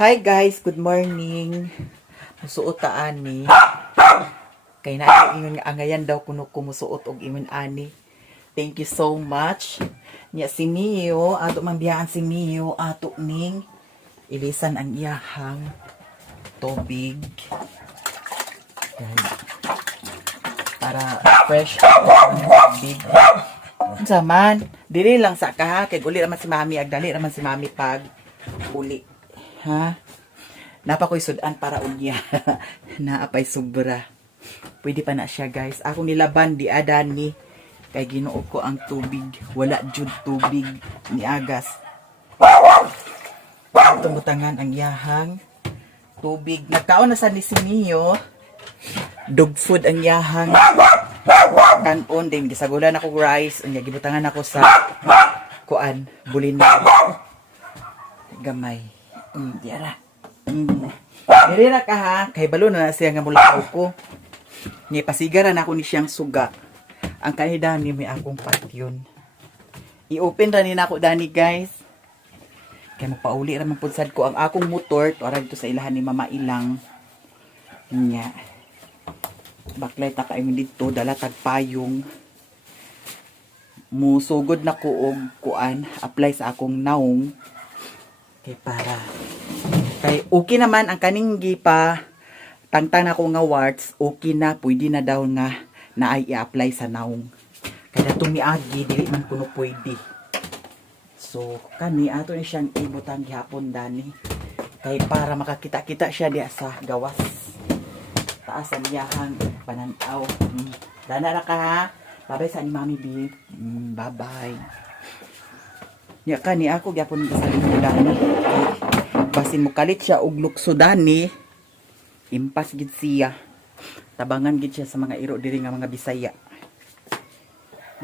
Hi guys, good morning. Musuot ta ani. Kay na ingon nga angayan daw kuno kumusuot og ingon ani. Thank you so much. Nya si Mio, ato man biyaan si Mio ato ning ilisan ang iyahang tubig. Guys, para fresh ang tubig. Saman, dili lang sa ka kay uli naman si Mami, agdali naman si Mami pag uli. Ha? Napakoy sudan para unya. Naapay sobra. Pwede pa na siya, guys. Ako nilaban di adani kay Ginoo ko ang tubig. Wala jud tubig ni agas. Tumutangan ang yahang tubig. Nagkaon na sa ni Simio. Dog food ang yahang kanon din gisagulan ako rice, unya gibutangan ako sa kuan, bulin gamay. Diara. Nirira ka ha, kay balo na siya nga mulakaw ko. Ni pasigaran ako ni siyang suga. Ang kanida ni may akong patyon. I-open ra ni nako dani, guys. Kay mapauli ra man pud sad ko ang akong motor, to ara dito sa ilahan ni Mama Ilang. Nya. Baklay ta kay dito dala tag payong. Musugod na ko og kuan, apply sa akong naong. Kay para kay okay naman ang kaning gipa tangtang na ko nga warts, okay na, pwede na daw nga na ay i-apply sa naong. Kaya datong miagi dili man kuno pwede. So kani ato ni siyang ibutang gihapon dani. Kay para makakita-kita siya diya sa gawas. Taas ang yahang pananaw. Dana ra ka ha. Babay sa ni Mami B. Bye-bye. Nya kani ako gyapon kasalin dani. Basin mo kalit siya og lukso dani. Impas gid siya. Tabangan gid siya sa mga iro diri nga mga Bisaya.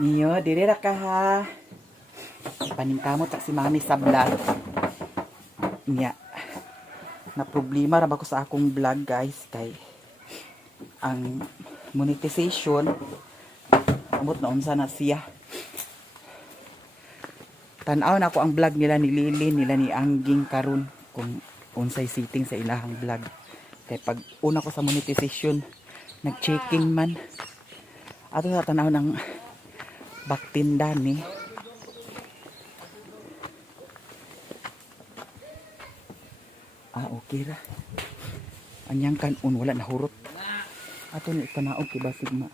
Niyo, diri ra ka ha. Paningkamot ta si Mami sa vlog. Nya. Na problema ra ba ko sa akong vlog, guys, kay ang monetization amot na unsa na siya. Tan-aw na ko ang vlog nila ni Lily, nila ni Angging karon kung unsay setting sa ilahang vlog. Kay pag una ko sa monetization, nag-checking man. Ato sa tanaw ng baktinda ni. Okay ra. Anyang kanon wala na hurot. Ato ni tanaog kay basig ma.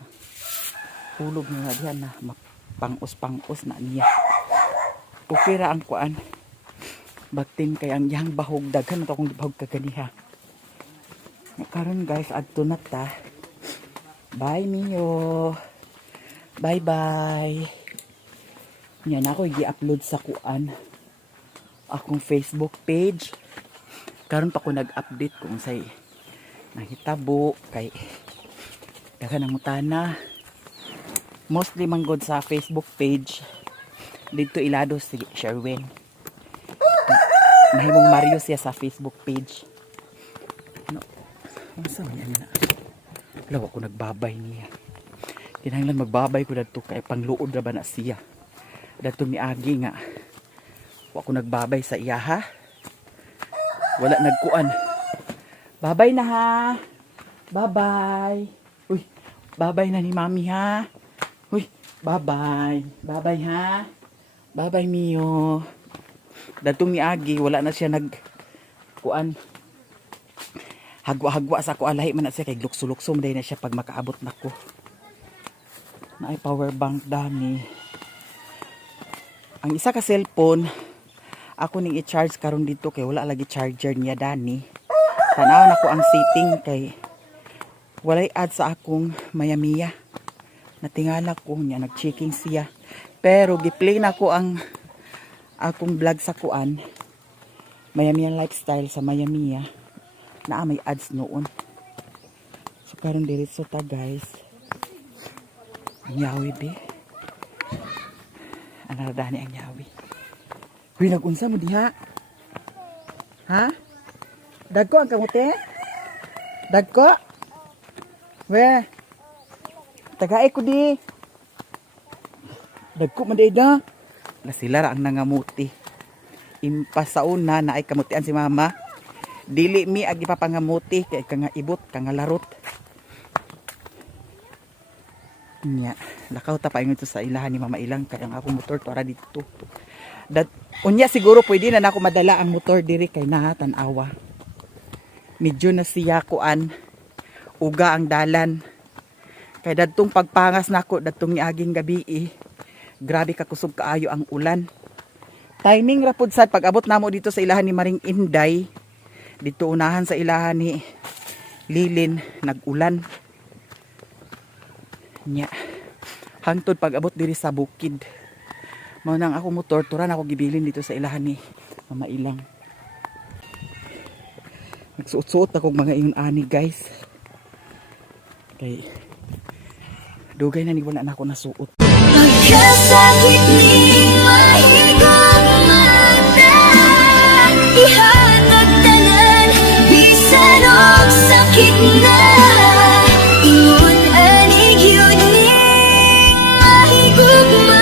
Hulog na diyan na pang-us na niya. Okay ra ang kuan. Baktin kay ang yang bahog daghan to akong bahog kaganiha. Karon guys, adto na ta. Bye Mio. Bye bye. Yan ako i-upload sa kuan akong Facebook page. Karon pa ko nag-update kung say nahitabo kay daghan ang mutana. Mostly man god sa Facebook page. Dito ilado si Sherwin. Nahimong Mario siya sa Facebook page. No. Ano sa man na? Lawa ko nagbabay niya. Kinahanglan magbabay ko dito kay pangluod ra ba na siya. Dato mi agi nga. Wa ko nagbabay sa iya ha. Wala nagkuan. Babay na ha. Bye-bye. Uy, babay na ni Mami ha. Uy, bye-bye. Bye-bye ha. Bye-bye Mio. Datong miagi wala na siya nag kuan. Hagwa-hagwa sa ko alahi man na siya kay lukso-lukso day na siya pag makaabot nako. Naay power bank dani. Ang isa ka cellphone ako ning i-charge karon dito kay wala lagi charger niya dani. Tanaw na ko ang setting kay walay add sa akong Mayamiya. Natingala ko niya nag-checking siya. Pero gi-play na ko ang akong vlog sa kuan. Mayamiya lifestyle sa Mayamiya. Na may ads noon. So karon diretso ta guys. Ang yawi be. Anardani ang yawi. Huy nagunsa mo diha. Ha? Dagko ang kamote? Dagko? We. Tagaay ko di. Dagko man da. Na sila ra ang nangamuti. Impas sa una na ay kamutian si Mama. Dili mi ag ipapangamuti kay ka nga ibot, ka nga larot. Nya, lakaw ta paingon to sa ilahan ni Mama Ilang kay ang akong motor to ara dito. Unya siguro pwede na nako madala ang motor diri kay tan-awa. Medyo na siya kuan uga ang dalan. Kay dadtong pagpangas nako dadtong niaging gabi grabe ka kusog kaayo ang ulan. Timing ra pud sad pag abot namo dito sa ilahan ni Maring Inday. Dito unahan sa ilahan ni Lilin nag-ulan. Nya hangtod pag abot diri sa bukid mao nang ako motor turan ako gibilin dito sa ilahan ni Mama Ilang. Nagsuot-suot ako mga ingon ani guys kay dugay na ni wala na ako nasuot. Pagkasakit ni mahigong mata ihatag tanan bisan og sakit na ingon anig yun ni mahigugma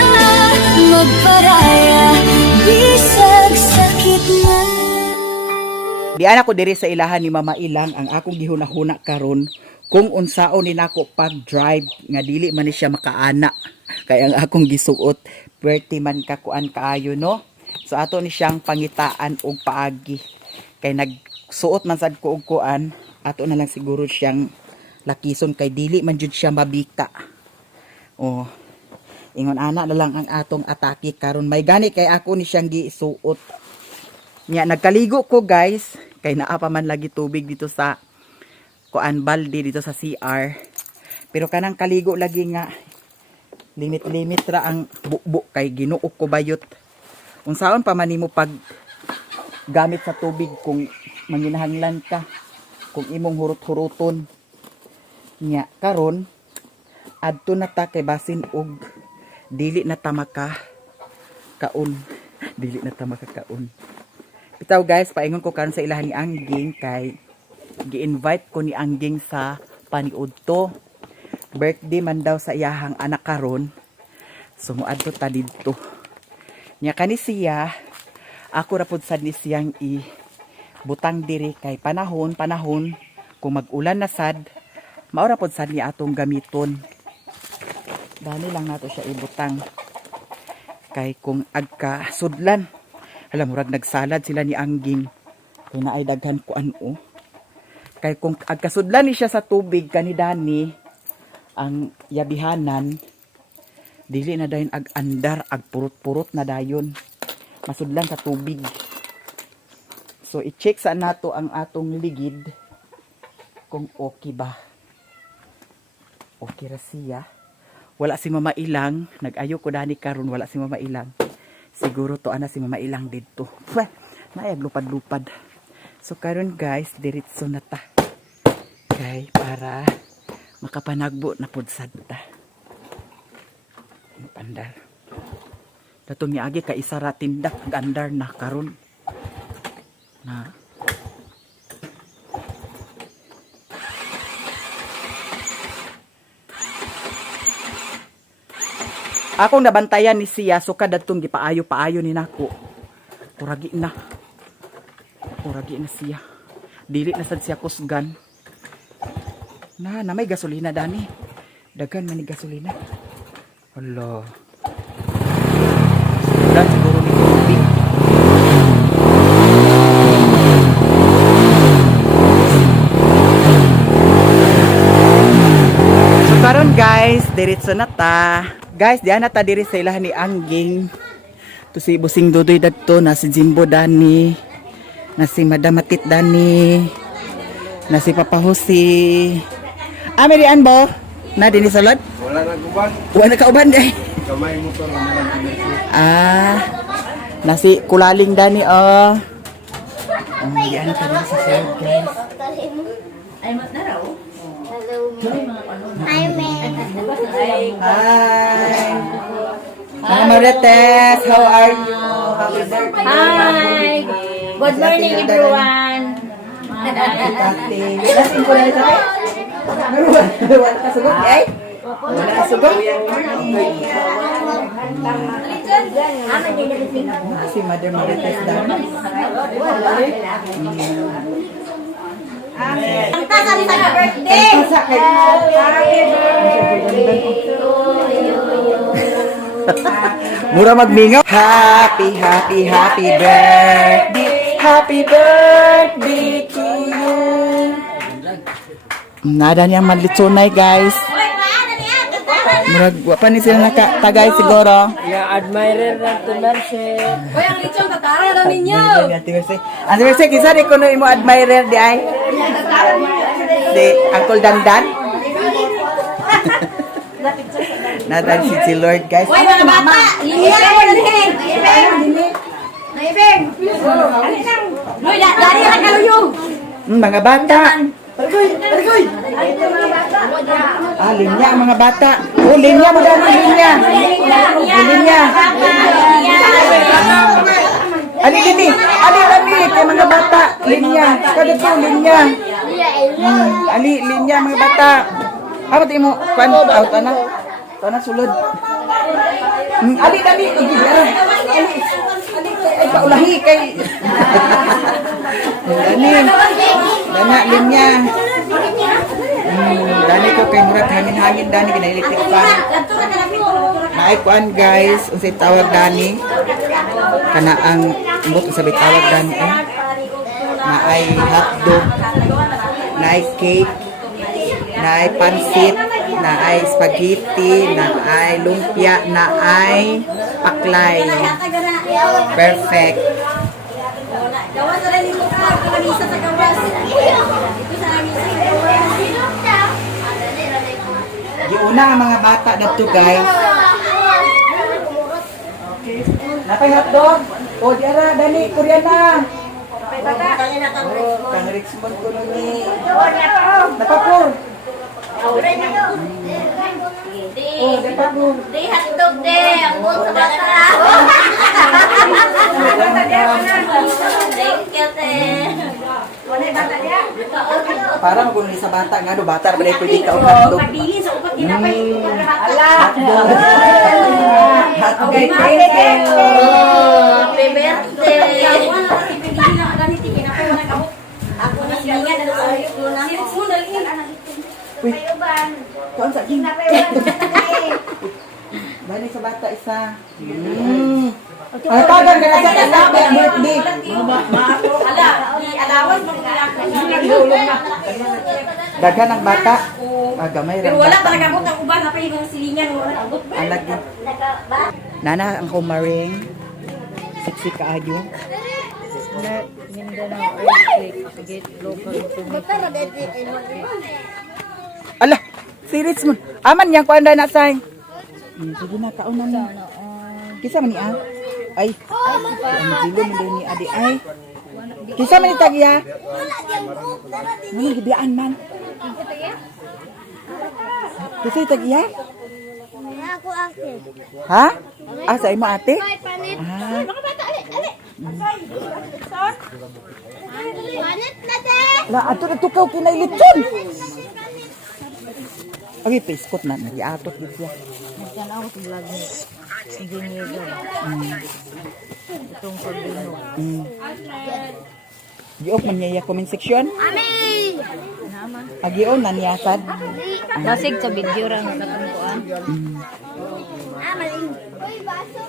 magparaya bisag sakit na. Diyan ako diri sa ilahan ni Mama Ilang ang akong gihuna-huna karon kung unsaon ni nako pag-drive nga dili man ni siya makaana kay ang akong gisuot perti man kakuan kaayo no. So ato ni siyang pangitaan og paagi kay nagsuot man sad ko og kuan ato na lang siguro siyang lakison kay dili man jud siya mabika. Oh. Ingon ana na lang ang atong atake karon may gani kay ako ni siyang gisuot. Nya nagkaligo ko guys kay naa pa man lagi tubig dito sa kuan balde dito sa CR. Pero kanang kaligo lagi nga limit ra ang bukbuk kay ginuok ko bayot. Unsaon pa man nimo pag gamit sa tubig kung manginahanglan ka, kung imong hurot-huroton. Nya karon adto na ta kay basin og dili na ta kaon. Dili na ta kaon. Bitaw guys, paingon ko karon sa ilahan ni Angging kay gi-invite ko ni Angging sa paniudto. Birthday man daw sa iyahang anak karon. So muadto ta didto. Nya kani siya, ako ra pud sad ni siyang butang diri kay panahon kung mag-ulan na sad, mao ra pud sad ni atong gamiton. Dani lang nato siya ibutang. Kay kung agka sudlan, alam murag nagsalad sila ni Angging. Kay naay daghan ko ano. Kay kung agkasudlan ni siya sa tubig kanidani ang yabihanan dili na dayon ag andar ag purot-purot na dayon masudlan sa tubig. So i-check sa nato ang atong ligid kung okay ba. Okay ra siya. Wala si Mama Ilang, nag-ayo ko dani karon wala si Mama Ilang. Siguro to ana si Mama Ilang didto. Naayag lupad-lupad. So karon guys, diretso na ta. Kay para makapanagbo na pud sad ta. Pandar. Datong niagi ka isa ra tindak gandar na karon. Na akong nabantayan ni siya so kadtong gipaayo-paayo ni nako. Kuragi na siya. Dili na sad siya kusgan. Na may gasolina dani. Dagan man ni gasolina. Hala. Dan siguro ni tubig. So karon guys, diretso na ta. Guys, diyan na ta diri sa ilahan ni Angging. To si Busing Dudoy dadto, na si Jimbo Dani, na si Madam Matit Dani, na si Papa Jose. Merian bo? Na din salad? Wala na guban. Wala ka uban day. Kamay mo to lang. Nasi kulaling Dani oh. Diyan ka din sa salad guys. Ay, mat na raw. Hi, man. Hi. Mama Marites, how are you? Happy birthday. Hi! Good morning, everyone! Lasing ko na rin sa wala ka sugot, eh? Wala ka sugot? Si Mother Marites daw. Ang tasang sa birthday. Sa kay Mura magmingaw. Happy birthday. Happy birthday to you. Nada niyang manlitsonay, guys. Murag pa ni sila nakatagay siguro. Yung admirer ng Tumerse. Uy, ang lechon, tatara na ninyo. Ate Mercy, kisa ni kuno imo admirer di ay? Si Uncle Dandan. Nadan si Lord, guys. Uy, mga bata. Ibeng mo na din. Ibeng. Uy, dari na kaluyong. Mga bata. Linya ang mga bata. Oh, linya mo dami, linya. Linya. Ali dini, kay mga bata. Linya. Kada to, linya. Ali, linya mga bata. Apa ti mo? Kuan out ana. Ana sulod. Ali. Ali. Ay, paulahi kay. Dana, linya. Dani ko kay murag hangin-hangin dani kinailiktik pa. Naay kuan guys, unsay tawag dani? Kana ang imbot sa tawag dani ay. Naay hotdog, naay cake, naay pansit, naay spaghetti, naay lumpia, naay paklay. Perfect. Gawas na rin yung kamisa sa gawas. Ito sa Giuna ang mga bata dito guys. Napay hotdog. O diara dali Koreana. Kang Richmond ko ni. Napapur. Oh, napapur. Di hotdog de, ang buong sa bata. Thank you, te. Para magulo sa bata nga do bata ba dai pwede ka og hotdog. Pagdili sa upat ginapay ko para bata. Hotdog. Happy birthday. Happy birthday. Ako na silingan na sa ko na. Mo dali. Uy. Kuan sa king. Bani sa bata isa. Ay tagan ka sa happy birthday. Ala, alawas Daghan ang bata. Gamay ra. pero wala talaga abot ang uban na pa yung silingan wala abot. Alagi. Nana ang kumaring. Sexy kaayo. Ala, serious mo. Aman yang kuanda na say. Sige na kaon na. Kisa man ni ah? Ay. Ang dilo mo ni adi ay. Kisa man ni tagya? Ano gibian man? Kisa ni tagya? Ako ate. Ha? Ah, sa imo ate? Panit. Ah. Mga bata, ali. Panit na te. La, ato na tukaw kinay litson. Okay, paiskot na. Nag-iatot dito siya. Nagkanaw ko vlog ni engineer ba. Itong pagdino. Giok man niya comment section. Amin. Agion na niya sad. Basig sa video ra nga katungkuan. Amin. Uy, baso.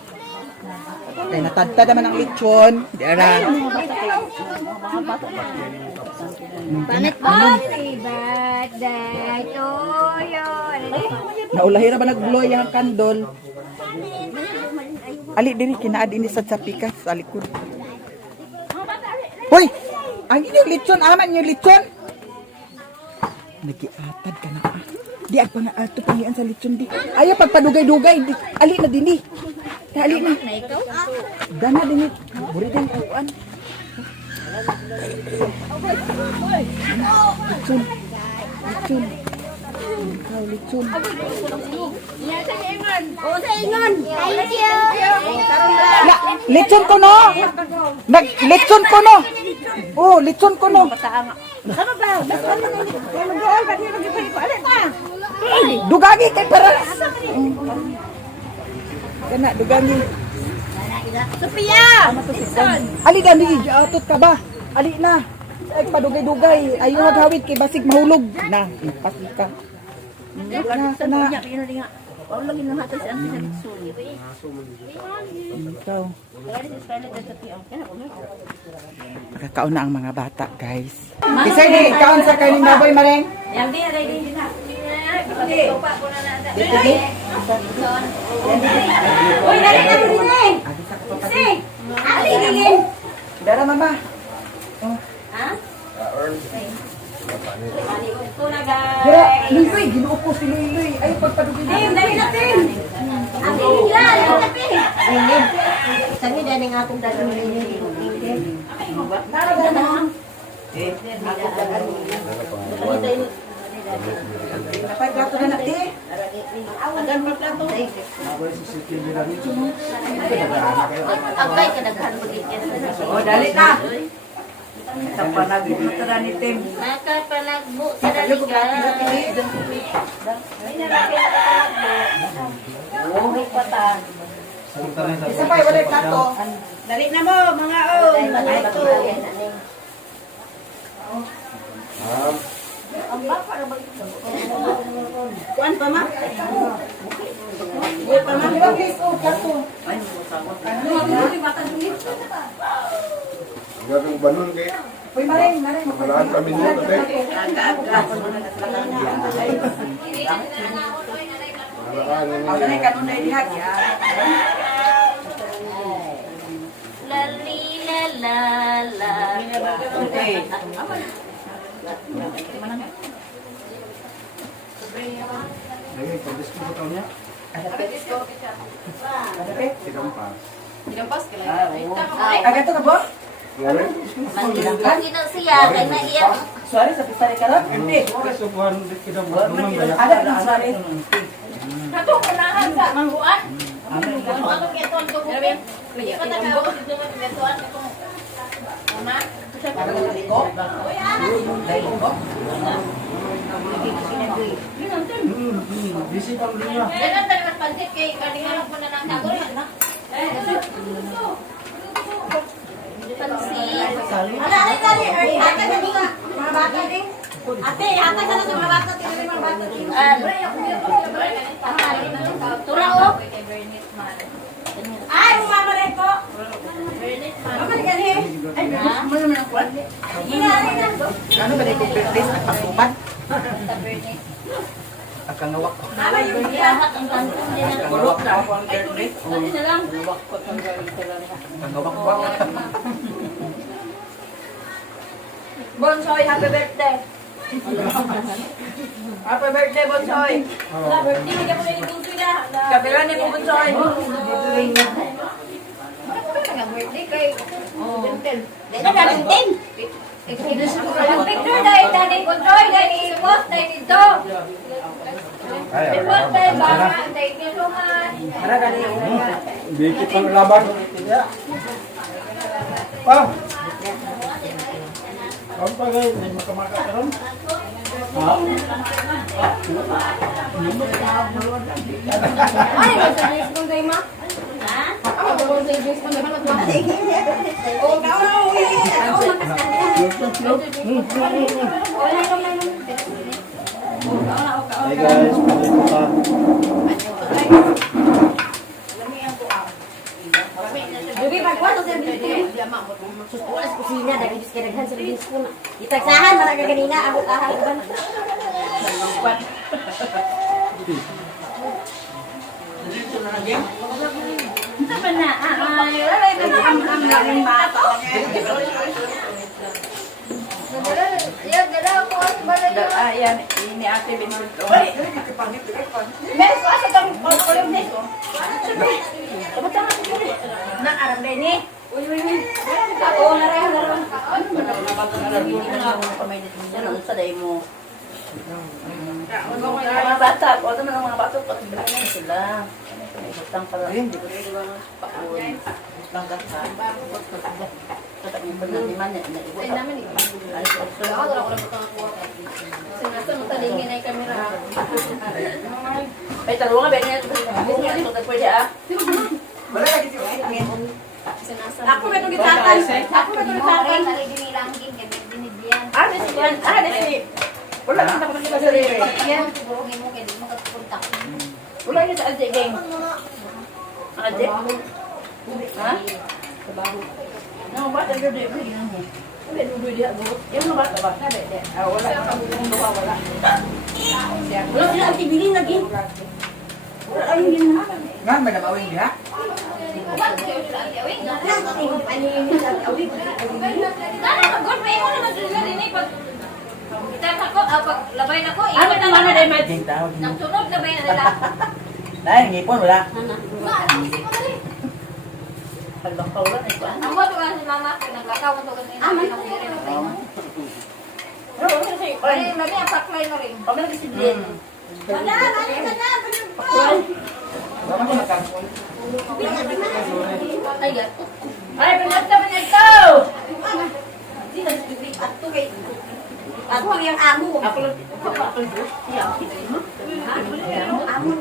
Kaya natadtad naman ang lechon. Di ara. Panit ba? Happy birthday to you. Naulahira ba nag-blow yung kandol? Ali diri kinaad ini sad sa pikas sa likod. Hoy! Ang inyong lechon, aman yung lechon. Nagiatad ka na ah. Di agpa nga ato pangian sa lechon di. Ayaw pagpadugay-dugay. Di. Ali na dini. Ali na. Dana dini. Buri din kuan. Lechon. Lechon. Ikaw lechon. Oh, sa ingon. Thank you. La, lechon ko no. Nag lechon ko no. Oh, lechon ko no. Dugagi kay para. Kana dugagi. Sophia. Ali dani atot ka ba? Ali na. Ay, padugay-dugay. Ayaw hawid kay basig mahulog. Na, pasig ka. Ikaw. Kakaon na ang mga bata, guys. Kisay di, kaon sa kaning baboy, Mareng. Yang dia ready din na. Uy, dali na mo din eh. Si. Ali gigin. Dara, mama. Ha? Ito na guys. Dara, Luloy, ginuo ko si Luloy. Ay, pagpadugay Tim, dali natin. Ang hila, dali natin. Sabi dahil nga akong dagang nililin. Napay plato na natin. Agan pa plato. Agay ka daghan mo din yan. Oh, dali na. Sa panagbo na ni Tim. Nakapanagbo sa daligan. Buhay pa ta. Isa pa, wala yung plato. Dali na mo, mga oh. Kuan pa ma? Buhay pa ma? Di ba, please, oh, plato. Gagawin banon kay Uy, Mareng, Mareng. malaan kami nito te. Ako na kanon na ilihag, ya. Lali la la la. Okay. Lagi pagdisko ko taon niya. Ada pe? Tinampas. Agad to ka ba? Ngayon, Lagi na siya. Kaya na iya. Suarez, sa pistari ka lang? Hindi. Ada na Suarez. Nato kanahan sa mangguan. Ano kaya to ang tubukin? Hindi ko tagawag dito ng gatuan ko. Mama. Para na liko? Ganun tayo mas pansit kay kaningan ko na ng tagol. Pansit. Ala, ala, dali. Ate, dali ka. Mga bata din. Ate, ate ka na sa mga bata. Tingnan mo yung mga bata din. Turao. Ay, umama rin ko. Mama, di gani. Ay, mama naman ang kuwan. Hina, hina. Ano ba dito birthdays at pagkupat? Ang kangawak ko. Mama, yung Lahat ang kantong din ang Kangawak na ako ang birthday. Ano na lang? Kangawak ko. Bonsoy, happy birthday. Happy birthday, Bonsoy. Wala, birthday. Hindi mo na yung tutoy na. Kapilan ni mo, Bonsoy. Birthday kay... Dito na rin din. Ang picture dahil dahil control dahil i-post dahil dito. I-post dahil baka dahil dito man. Dikit pang laban. Pa. Kamu pa gay, may makamaka ka ron? Ha? Ay, nasa dress mo tayo ma? Ha? Ako ba sa dress mo naman at ma? Oh, kau na uwi. Hey guys, pwede pa. Dubi, magkwato sa bilis. Susulas kusina, dahil bis kadaghan sa bilis ko na. Itagsahan, marag kanina, abot ahal ko ba? Ito ba na? Ay, wala ito na ang galing bata. Yan, gano'n ako at bala Ayan, ini ate Vincent. Meron ko asa kang pagkulim nito. Na arab din eh. Uy. Ako na rin. Sa day mo. Mga bata, o naman ang mga bata, patibilan na sila. Utang pala rin, di ko rin iwan ang pakuin. Utang ka sa tatagin pa ng liman niya. Ay, namin eh. Wala ko lang ito ang kuha. Sinasa mo talingin na yung camera. Ay, talo nga, ganyan. Ito na pwede ah. Wala lagi si Sinasa Ako ba itong gitatan? Ako ba itong gitatan? Talingin lang, kaya may dinid Wala na ako sa sarili. Yan, sigurongin mo kaya di mo katupunta. Wala na sa Adje, gang. Adje? Ha? No, ba? Ano ba? Hindi, dudu dia. Yung mga bata ba? Hindi. Wala ka kang lupa, wala. Wala sila ang tibilin lagi. Wala ayun yun na. Nga, may namawin diha. Labay na ko, iwan na lang na dahil Ding tao. nang sunod, labay na nila. Nay, ngipon wala. Paglakaw lang ito. Ang bato ka si mama, naglakaw ito kasi Ay, lagi ang paklay na rin. Wala, Wala ko nakakon. Ay, gato. Ay, pinag naman ito! Ako yung amo. Ako lang. Amo.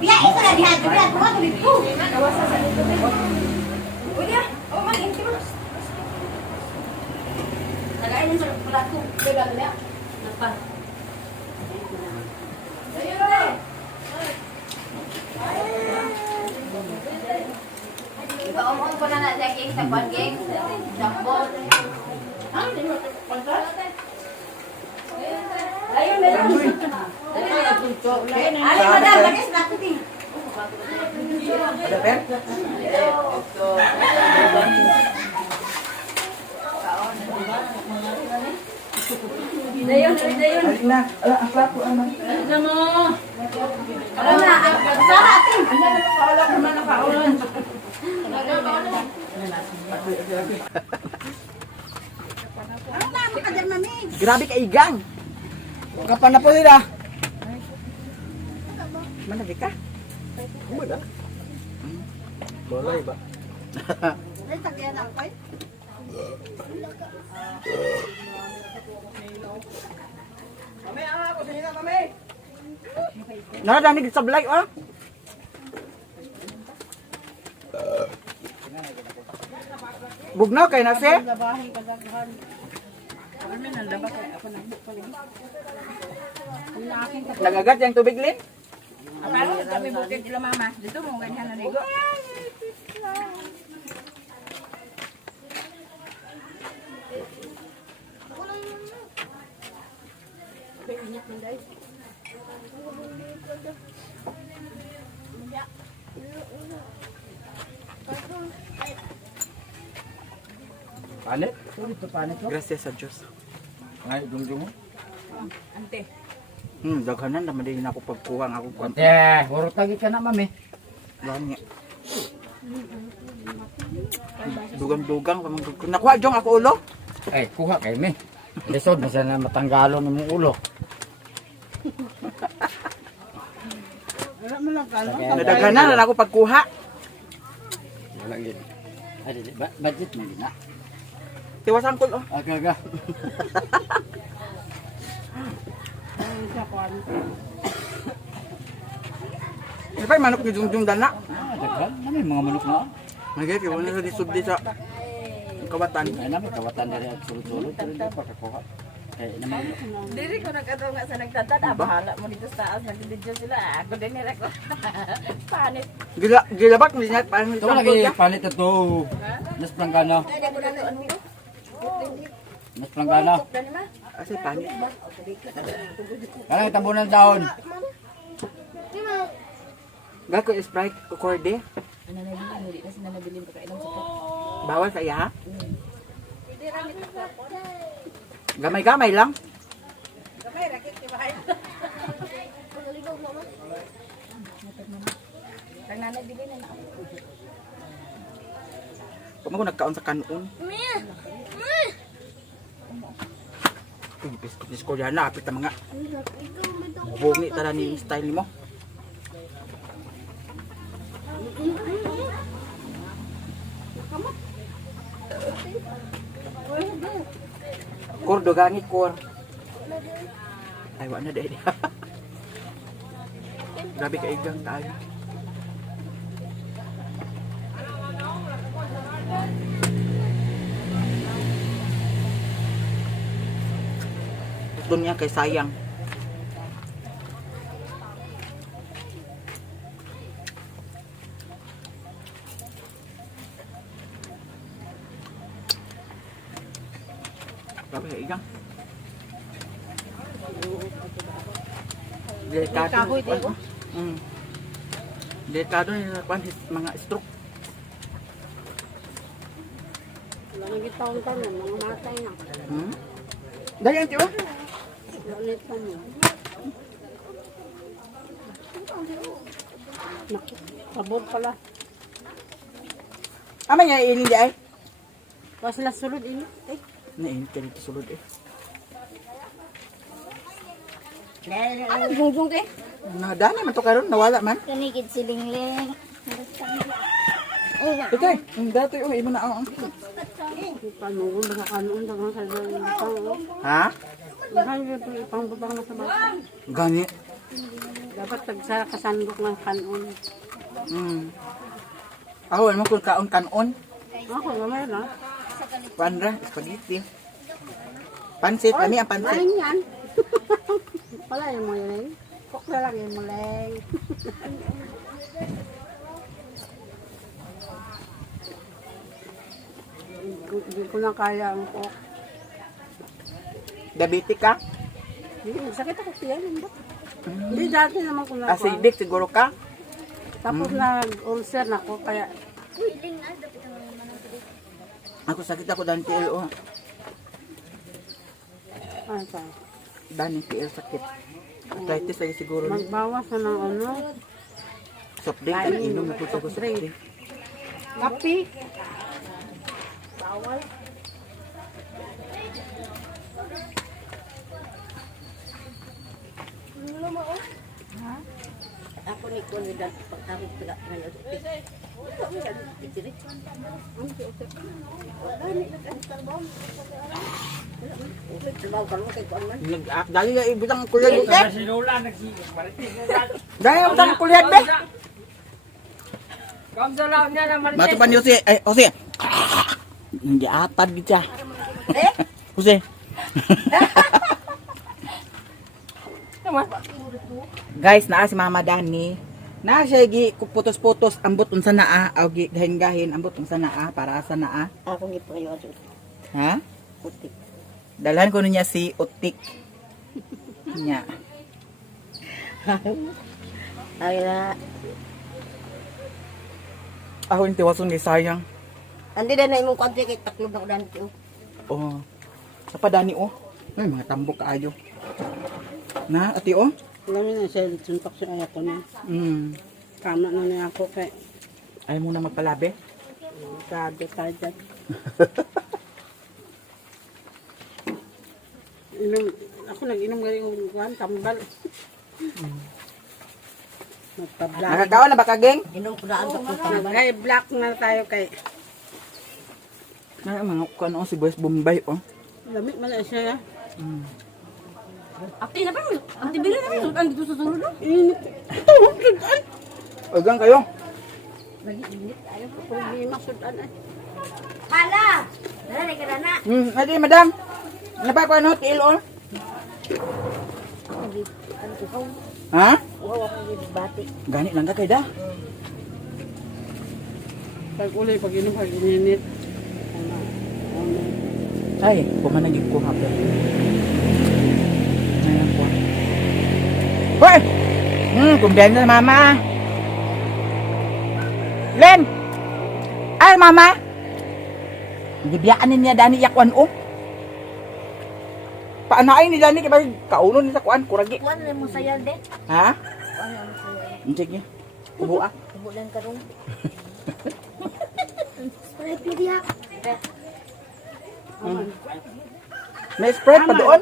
Biyain ko na dihan. Biyain ko na tulit ko. Uy, oh, mag-inti mo. Nagain yung sa pulat ko. Diba, diba? Napa. Ayun na. Iba-omong ko na na siya, gang, sa kwan, gang. Jumbo. Ah, hindi mo pagka? Ayun, meron. Ay, madam, bagay sa natin eh. Ada pen? Dayon, dayon. Alik na. Ala, ang plato naman. Ano mo? Alam na, sa atin. Nakaulan naman, nakaulan. Grabe ka igang. Kapan na po sila? Manabi ka? Wala. Boleh ba? Ay, tagyan ako eh. Nadanig sa blay ah. Bugnaw kay na siya. Nagagat yung tubig lin. Paano kami bukid sila mama? Dito mo ganyan na ligo. Palit? Sulit to palit to. Gracias sa Diyos. Ay, dung-dung mo. Ante. Daghanan naman din ako pagkuha ng ako kwante. Eh, hurot lagi ka na, mami. Bangi. Dugang-dugang nakuha jong ako ulo. Eh, kuha kay mi. Lisod na sana matanggalon ng mong ulo. Nadaghanan na ako pagkuha. Wala gid. Ay, budget na gid na. Tiwasan ko oh. Aga-aga. Di ba manok ni Jungjung dana? Daghan na may mga manok na. Nagay kay wala sa disubdi sa kawatan. Ay na may kawatan diri at sulod-sulod pero di pa kakuha. Eh naman. Diri ko nagkataon nga sa nagtatad. Bahala mo dito sa taas. Nag-video sila. Ako din nila ko. Panit. Gilabak ni niya parang Ito lagi palit ito. Nas planggana. Nas planggana. Asi panit. Kanang tabunan daon. Gako Sprite ko korde. Ano na bilin? Hindi kasi na nabilin ko kailang sa Bawal sa iya ha? Gamay-gamay lang. Gamay, rakit di ba kayo? Ang nanay bilin na ako. Kung ako nagkaon sa kanon. Piskit ko yan na. Apit na mga bungi tala ni style mo. Kor dogangi kor. Ay wa na dai. Grabe ka igang tayo. gusto niya kay sayang. Sabi ka, igang. Delikado. Delikado yung mga stroke. Wala nang gitaon-taon, mga matay na. Dahil yan, tiyo. Ulit pa mo. Sabor pala. Ama niya, iling di ay. Tapos sila sulod ini. Eh, Nainit ka dito sulod eh. ano gunggong te? Nadani man to karon, nawala man. Kanikid silingling. Ito eh, dato yung imo na ang. Panuon baka kanuon dagang sa butang. Ha? Mahal yung ipang butang na sa bata. Gani. Dapat tagsara kasandok ng kanuon. Ako, ano mo kung kaon-kanon? Ako naman na. Pandra, spaghetti. Pansit, kami ang pansit. Maling yan. Wala yung muling. Kok na lang yung muling. Hindi ko na kaya ang kok. Diabetic ka? Sakit ako siya. Hindi dati naman ko na Acidic siguro ka? Tapos nag-ulcer na ko kaya Ako sakit ako dahil PLO. ano pa. Dahil PL sakit. Arthritis lagi siguro. Magbawas na ng ano. Soft drink, ang inom na po sa soft drink. Kapi. Ako ni ko ni dan pagtawid pala ngayon. Dahil nga ibutang kulyad mo. Sinula, nagsimaritin. Dahil nga ibutang kulyad be. Kamsalaw niya naman. Matupan niyo si, ay, Jose. Hindi atad gitu siya. Jose. Guys, naa si Mama Dani. Na siya gi putos-putos ambot unsa naa, aw gi gahin-gahin ambot unsa naa para sa naa. Ako gi payo ato. Ha? Putik. Dalhan ko niya si Utik. Nya. Ay na. Ako yung tiwason ni sayang. Andi na na imong konti kay taklob na ko dan ko. Oh. Sa padani oh. Ay mga tambok kaayo. Na ati oh. Alam na siya suntok siya ay ako na. Kama na niya ako kay Ay mo na magpalabi. gado tayo dyan. Ako nag-inom galing ng kuhan, tambal. Magpa-black. Nakagawa na ba kageng? Inom ko daan ko tambal. Kay black na tayo kay. Na mga kuno si Boys Bombay oh. Lamig man na siya. Ate na pa mo. Ate bila na mo. Ang dito sa sulod. Init. Agang kayo. Nag-init tayo. Problema sudan ay. Hala! Dala ka na. Adi madam. Napa ko ano til oh. Ano ko? Ha? Wow, ako yung bati. Gani lang ka kay da. Pag uli, pag inom, pag ininit. Ay, pumanagig ko hapon. Ayan po. Hoy! Kumbiyan na mama. Len! Ay, mama! Gibiyaan niya dani yakwan o. Paanaay ni dani kaya kauno ni sa kuan kuragi. Kuan na mo sayal de. Ha? Sige. Ubo ah. Ubo lang karong. Sprite mo diha. May Sprite pa doon.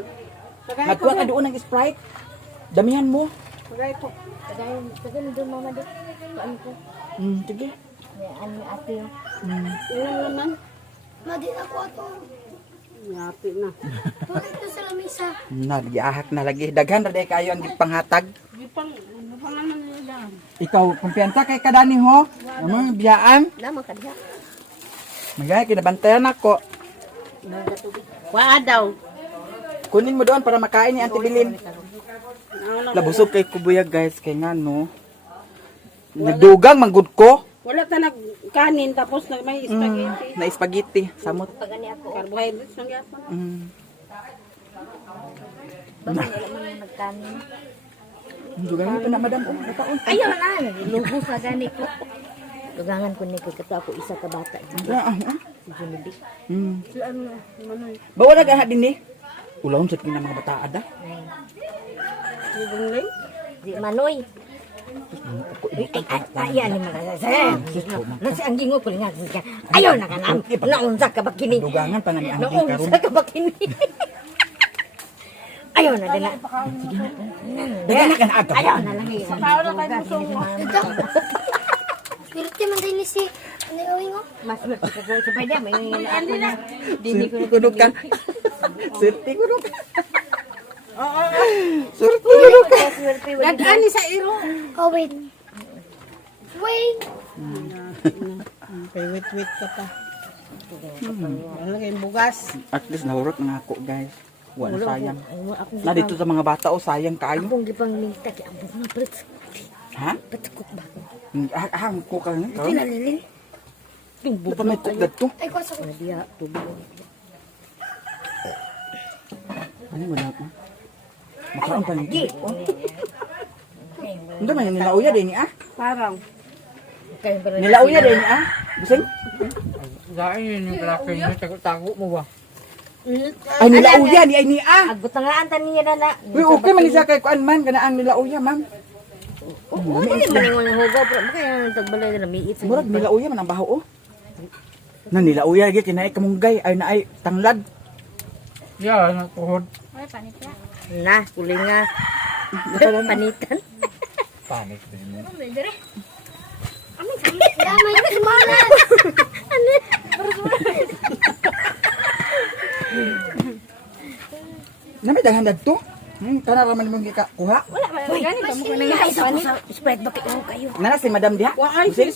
Magkuha ka doon ng Sprite. Damihan mo. Pagay po. Tagay doon mama de. Kuan ko. Sige. Ano ate yung. Ilan naman? Madi na ko ato. Ngapi na. Bakit to sa lamisa? Nagyahak na lagi. Daghan ra day kayo ang panghatag. Gipang, naman nila. Ikaw, kumpiyansa kay kadani ho. Ano, biyaan. Naman ka diha. Magay, kinabantayan ako. Waa daw. Kunin mo doon para makain ni Auntie Bilin. Labusog kay kubuyag guys kay nga no. Nagdugang manggod ko. Wala ta nagkanin tapos may spaghetti. Na spaghetti samot. Carbohydrates nang yapon. Nagkanin. Dugang pa na madam oh, bataon. Ayaw na, lubos na gani ko. Lugangan ko ni kay kato ako isa ka bata. Si Junidi. Si ano, Manoy. Bawa na gaha din eh. Ulawon sa kina mga bata ada. Si Bungling. Di Manoy. Ay, ani mga nasi ang gingo ko nga. Ayaw na kanam. Naunsa ka ba kini? Dugangan pa nga ni Auntie karon. Naunsa ka ba kini? Ayaw na dala. Dagan na kan aga. Ayaw na lang. Tao na tayo gusto mo. Swerte man din ni si ano gawin mo? Mas sa pwede may ano na. Surti kunod ka. Surti kunod ka. Surti kunod ka. Nag-ani sa iro. Kawin. Wait. Okay, wait ka pa. Wala kayong bugas. At least nahurot na ako guys. Wala sayang. Na dito sa mga bata oh sayang kayo. Akong gipang minta kay ambos na pret. Ha? Patukot ba? Ahang ko ka nga. Tinalilin. Tumbo pa may kukdad to. Ay, kwasa ko. Diya tubo. Ano wala ko? Makaroon pa nito. Hindi man yung nilauya din ni ah. Parang. Nilauya din ni ah. Busing? Dahil yun yung kalaki mo, tago mo ba? Ay nilauya ni ay ni ah. Agbutangaan tan niya na na. Uy okay man isa kay kuan man kanaan nilauya ma'am. Ano ni maningon ng hugaw pero kaya tagbalay na miit. Murag nilauya man ang baho oh. Na nilauya gyud kinay kamunggay ay naay tanglad. Yeah, natuhod. Na, kulinga. Panitan. Panik din mo. Damay na semana. Namay daghan dadto. Kana ra man mong kuha. Gani ba mo kuninga isa sa spread ba kayo? Nana si madam diha. Busing?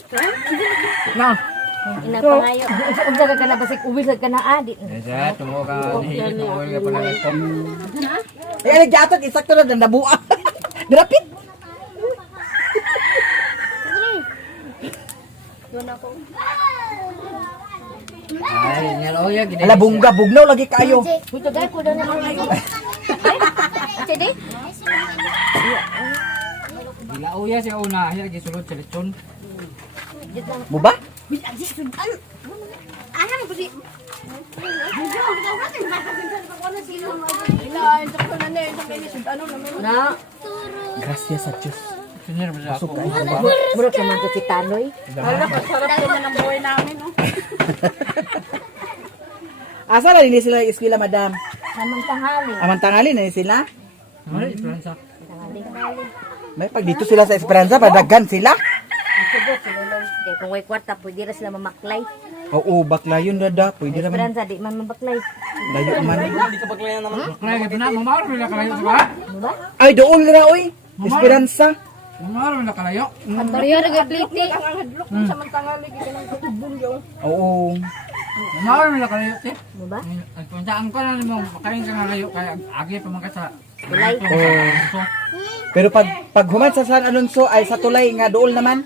Na. Ina pangayo. Unsa ka kana basig ubil ka na adi. Kaya tumo ka, hihigit mo ka pala ito. Ay ali gatot isakto na dandabua. Dirapit. Ay, ngaloya, gini. Ala bungga bugnaw lagi kayo. Puto dai ko daw naman kayo. Tede? Gilauya siya una, siya gisulod sa lechon. Buba? Ano ko si na Gracias sa Diyos. Sinir mo siya ako. murag naman to si Tanoy. Hala, pasarap naman ang buhay namin, no? Asa na din sila eskwela madam? Samang tanghali. Amang tangali na ni sila? Ano, Ifransa? May pag dito sila sa Esperanza, padaghan sila. Sugot sila lang. Kaya kung may kwarta, pwede ra sila mamaklay. Oo, bakla yun dada. Pwede naman. Esperanza, di man mamaklay. Layo man. Kaya gito na, mamaro mo na kalayo sa ba? Ano ba? Ay, doon na oy. Esperanza. Mamaro mo na kalayo. Bariyo na gabliti. Ang hadlok sa mantangali, kita ng katubong yun. Oo. Mamaro mo na kalayo, te. Ano ba? At puntaan ko na mo, makain ka na kalayo, kaya agi pa mga sa... Tulay. Oh. Pero pag human sa San Alonso ay sa tulay nga dool naman.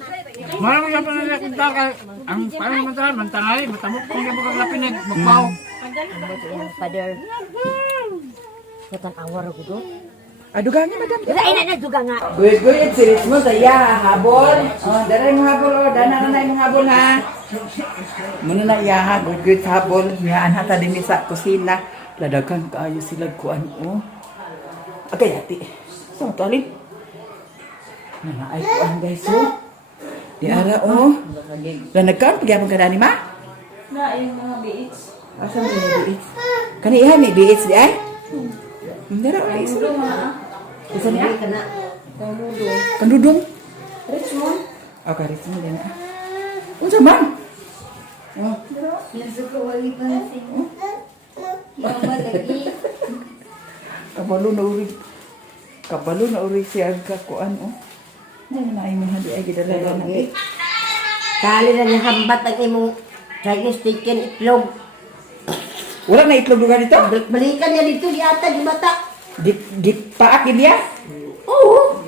Marami siya pa nila kunta ka. Ang parang mantangali, mantangali, matamok kung yung mga lapinag, magpaw. Ano ba ito yung father? Katan awar ako doon. Aduga nga madam. Wala, ay nagduga nga. Good, good. Sirit mo sa iya, habol. Oh, daray mo habol, oh. Dana na yung habol, ha. Muna na iya, ha. Good, good, habol. Yaan hata din sa kusina. Ladagan kaayo sila kuan, oh. Agay, ati. Saan ito, alin? Nanaay kuan, guys, oh. Di ara, oh. Lanagkan, pagyapon ka na ni, ma? Na, yung mga beach. Asan mo yung BH? Kani ihan ni BH di ay? Hindi na, BH. Isa niya? Kandudong? Richmond? Okay, Richmond din na. Unsa man? Oh. Kabalo na uri. Kabalo na uri siya kakuan, oh. Ano na ay mo hindi ay gidala na eh. Kali na nihambat ang imong Chinese chicken itlog. Wala na itlog lugar dito? Balikan niya dito, di ata, di bata. Di paakin niya? Oo.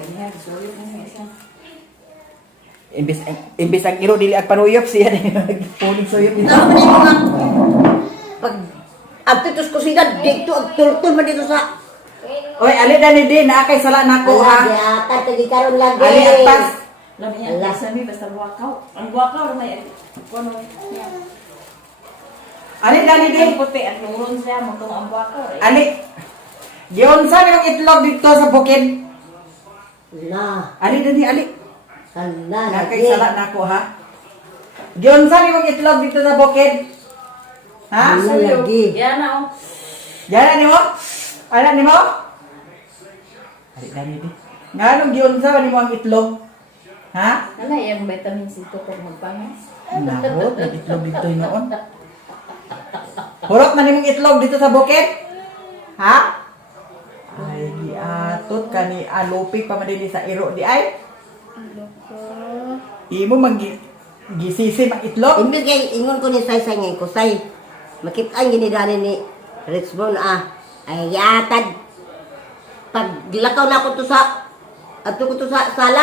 Imbis ang iro dili ag panuyop siya nagpuning suyop dito. Tama na yung mga... Pag... Agtitos ko sila, dito, agtultul man dito sa... Oy, ali na ni din na kay sala nako Wala, di ha. ata, tagi karon lagi. Ali atas. Labi niya, sami basta buwakaw. Ang buwakaw na may kuno niya. Ali na ni din. Ang puti at nuron siya mo tong ang buwakaw. Ali. Gionsa yung itlog dito sa bukid. Na, Ali na ni ali. hala, Na kay sala nako ha. Gionsa yung itlog dito sa bukid. Ha? Hala, lagi. Yan na oh. Yana ni mo? Ana ni mo? Ali na ni din. Nganong gionsa ni mo ang itlog? Ha? Wala yung vitamin C to pag magpangas. Nahot, nag-itlog dito noon. Hurot na nimong itlog dito sa bukid? Ha? Ay, giatot ka ni alupik pa madili sa iro di ay? Imo mang gisisi mang itlog? Imbis kay ingon ko ni say-say ngayon ko, say. Makita ginidani ni Richmond ay yatad. Paglakaw na ko to sa ato ko to sa sala.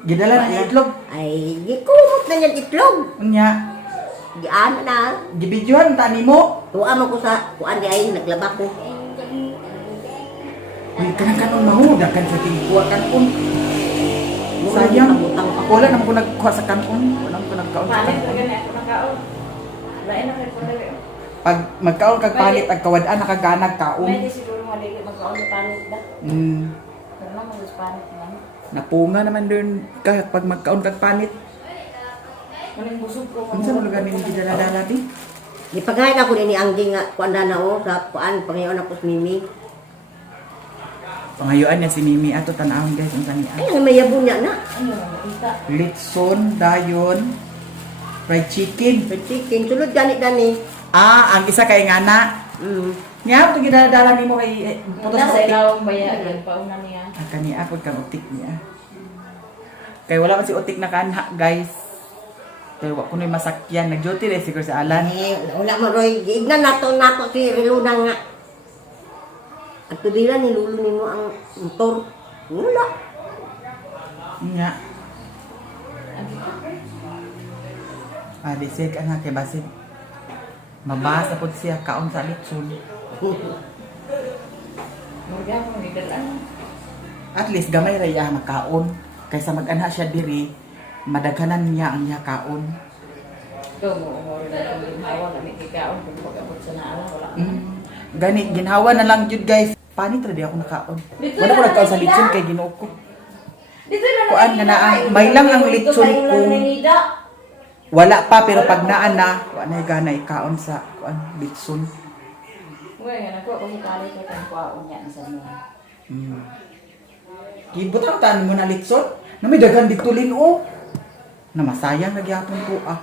Gidala na yung itlog. Ay, gikumot na niyan itlog. Unya, Giano na. gibidyohan ta nimo. Tuwa mo ko sa kuan di ay naglaba ko. Uy, kanang mahuda kan sa tingkuha kanon. Sayang. Wala naman ko nagkuha sa kanon. Wala naman ko nagkaon sa Palit kanon. na ganyan ako nakaon. Lain na kayo pala. Pag magkaon kag palit ag kawad-an nakaganag kaon. Pwede siguro malili magkaon sa palit da. Pero na mag palit na. Napunga naman doon kahit pag magkaon kag panit. Maling busog ko. Unsa mo lugar nimo gidala-dala di? Gipagayon ako ni Anggi nga kuan na o sa kuan pangayon ako sa Mimi. Pangayuan niya si Mimi ato tan-awon guys ang tanian. Ay, ang mayabon niya na. Ano na makita. Litson, dayon, fried chicken. May chicken, sulod gani. Ah, ang isa kay ngana. Nya to gidala nimo kay putos Nasa sa utik. ilawang bayan. Pauna niya. Ah, kani apod kang utik niya. Kay wala man si utik na kanha guys. Kay wa kunoy masakyan nag-duty rin siguro sa Alan. Eh, wala mo Roy. Ignan nato nako si Reluna nga. At tubila ni lulo nimo ang motor. Wala. Nya. Ah, di siya ka na kay basin. Mabasa pod siya kaon sa litson. Murga ko ni dalan. At least gamay ra iya makaon kaysa mag-anha siya diri madaghanan niya ang iya kaon. Do mo na ang hawa na may kikaon kung pag-abot sa naala wala. Gani ginhawa na lang jud guys. Panit ra di ako nakaon. Wala ko nagkaon sa litson kay Ginoo ko. Dito na Kuan nga naa, may lang ang litson ko. Wala pa pero pag naan na, wala na gana ikaon sa kuan litson. Uy, nako ko sa kali ko kan kwaon niya sa mo. Gibutang tan mo na litson. Na may daghan dito lino. Na masayang nagyapon ko ah.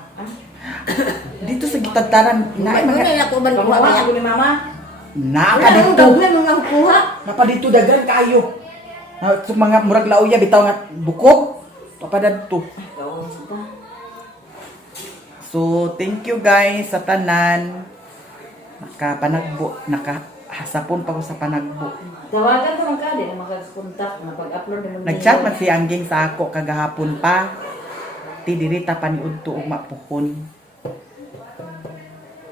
Dito sa gitagtaran na Ay, mga ko man ko Kuha kaya. ko ni mama. naka Wala dito. mo mga kuha. Napa dito daghan kayo. Sa mga murag lauya bitaw nga bukog. Papadadto. So, thank you guys sa tanan. Nakahasapon pa ko sa panagbo. Tawagan ko man ka din makag-contact na pag-upload mo. Nag-chat man si Angging sa ako kagahapon pa. Tidirita pa ni Udto ug mapuhon.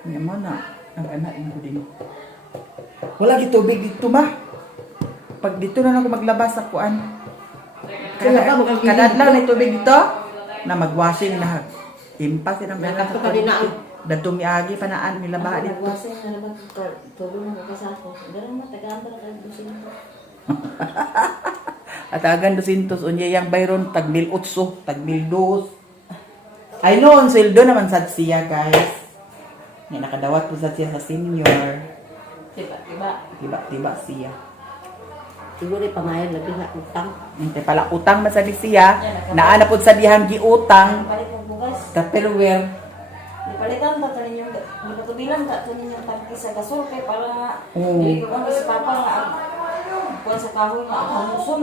Nga mo na, nag-anak ko din. Wala gitubig dito ma. Pag dito na ako maglabas sa kuan. Kadadlaw na tubig dito na mag-washing na. Impas din ang Nakato ka din na. Dadto miagi panaan milaba dito. Nagwasay na naman tulong mo sa ako. Dala mo tagaan ka gusto mo. At agan 200 unya yang bayron tag 1,800, tag 1,200. I know, ang sweldo naman sad siya, guys. Nga nakadawat po sad siya sa senior. Tiba siya. Siguro pamayon lagi nga utang. Hindi pala utang man sad siya. Naana po sa dihang giutang. Palit mo bugas. Tupperware. Palitan ta tanin yung gipatubilan ta tanin yung tangki sa gasol kay para nga Oo. dili ko kang si papa nga kuan sa kahoy nga ang hamuson.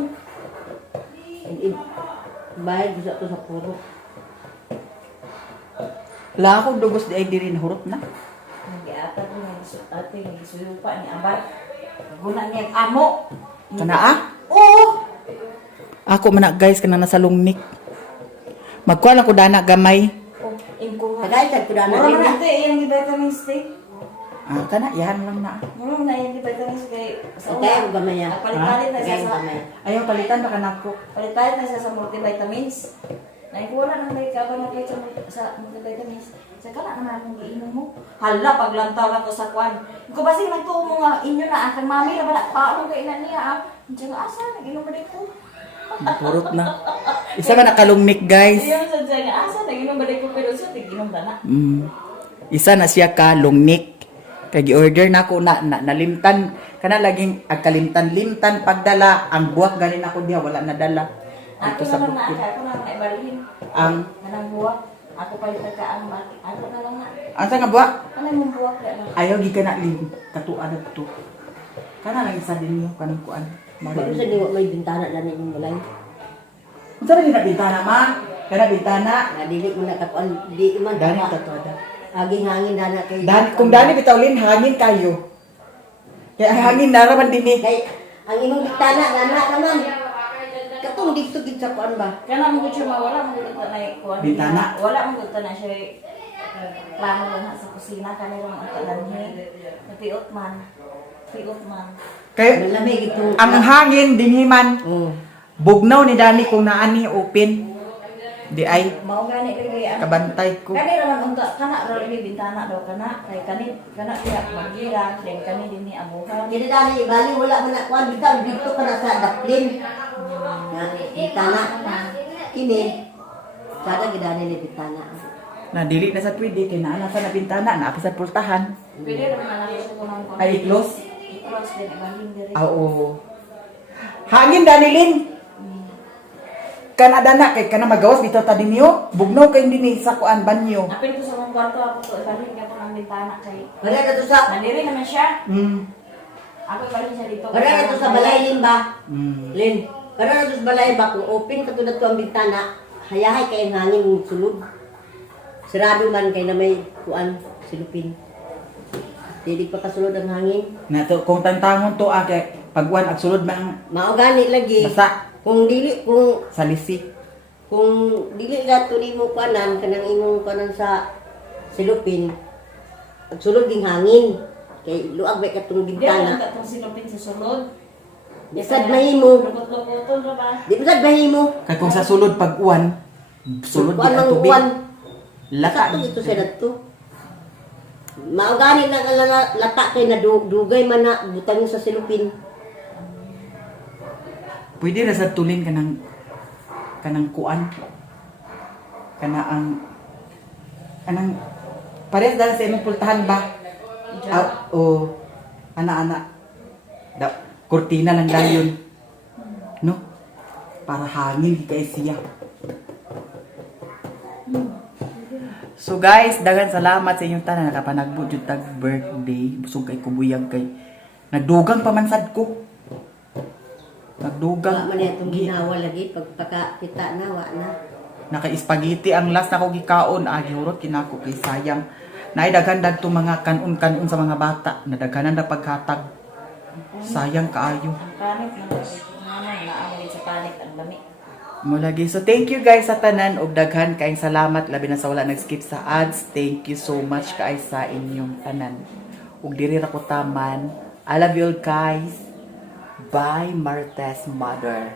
Bayad sa to sa puro. Wala akong dugos di ay diri nahurot na. Nag-iatan ko ng ate, nag-isuyupa ni Ambar. Guna niya ang amo. Kana ah? Oo! Ako man na guys kanang nasa lungnik. Magkuha lang ko dana gamay. Oh, ingko nga. Tagay ko na Mura rin. man ito, iyang vitamin C. Ah, kana yan lang na. Mura na iyang vitamin C kay sa Tagay ko una. gamay ah. Palit-palit na siya Tagay ko sa... gamay. Ayaw palitan baka nako. Palit-palit na siya sa multivitamins. Naikuha na may kabang na kayo sa multivitamins. Sa kana naman mong giinom mo. Hala, paglantaw lang ko sa kwan. Ko ba sige nagtuo mo nga inyo na akang mami na bala paano kay ina niya ah. Diyan nga asa nag-inom ba dito? Purot na. Isa ka nakalungnik guys. Ayun sa diyan nga asa nag-inom ba dito pero sa tig-inom ba na. Isa na siya ka lungnik. Kay gi-order na ako na nalimtan kana laging agkalimtan-limtan pagdala ang buwak ganin ako diha wala nadala. Ako Dito sa naman na bukid. ako na ibalhin. Ang Kanang buwak. Ako pa yung nagkaang mati. Ako na lang na. asa nga buwak? Kanang yung buwak na. Ayaw gi ka na lim katuan na to. Kana lang isa din yo kanang kuan. Bakit sa niwa may bintana na yung balay? Unsa man na bintana ma? Kana bintana. Nadili mo na kapuan. Di man Dani tama. katuada. Aging hangin dana kay... Kung dani bitawlin hangin kayo. Kaya ang hangin naraman din eh. Kay, ang imong bintana, nana naman. Katong dito gid sa kuan ba? Kanang mo siya mawala mo dito na kuan. Bintana. Wala mo dito na siya plano lang na sa kusina kanila ang talanhi. Piot man. Piot man. Kaya Malamig itong... ang hangin dinhiman. Oh. Bugnaw ni Dani kung naani open. Di ay Mao gani lagi ang kabantay ko. kani raman unta kana ra ni bintana daw kana kay kani kana tiya magira then kani dinhi abuhan. Hindi dali, bali wala man na kuan bitaw dito ka na sa daplin. Na bintana. Kini. Sada gid ani ni bintana. Na dili na sa pwede kay naa na sa nabintana na sa pultahan. Pwede ra man ako sa kunang Ay close. Cross din ibalhin diri. Oo. Hangin Danilin. Kana dana kay kana magawas bitaw ta dinyo. Bugnaw kay dinhi sa kuan banyo. Apil ko sa mong kwarto ako to ibalhin ka ang bintana kay Wala ka to sa nandiri naman siya. Ako ibalhin siya dito. wala ka to sa balay lin ba? Mm. Lin. Wala ka to sa balay ba kung open ka to na to ang bintana. Hayahay kay ang hangin sulod. Sarado man kay na may kuan silupin. Dili pa kasulod ang hangin. Na to kung tantangon to kay pagwan ag sulod man Mao gani lagi. basa Kung dili sa lisi. kung dili ka to nimo kanan kanang imong kanan sa silupin. At sulod ding hangin. Kay luag ba katong Di ako bintana. katong sinupin sa sulod. Bisad mahimo. Lukot-lukoton ra ba? Di bisad mahimo. Kay kung sa sulod pag uwan, sulod di Kuan ang ang tubig. uwan. Laka. Sakto ito sa dato. Mao gani nang lata kay nadugay man na butang sa silupin. Pwede ra sa tulin kanang kuan. Kana anang parehas dahil sa imong pultahan ba? O ana-ana. Kurtina lang dayon. No? Para hangin kay siya. So guys, daghang salamat sa inyong tanan nakapanagbo jud tag birthday. Busog kay kubuyag kay nagdugang pamansad ko. Wa Nagdugang. man itong ginawa lagi pagpakita na wa na. Naka-spaghetti ang last na ko gikaon. Gihurot kinako kay sayang. Naidaghan dagto mga kanon-kanon sa mga bata. Nadaghanan na paghatag. Sayang kaayo. Panik na nanay naamoy sa panik ang lami. Mo lagi. So thank you guys sa tanan og daghan kayong salamat labi na sa wala nag-skip sa ads. Thank you so much kaay sa inyong tanan. Ug diri ra ko taman. I love you all guys. Bye Martes Mother.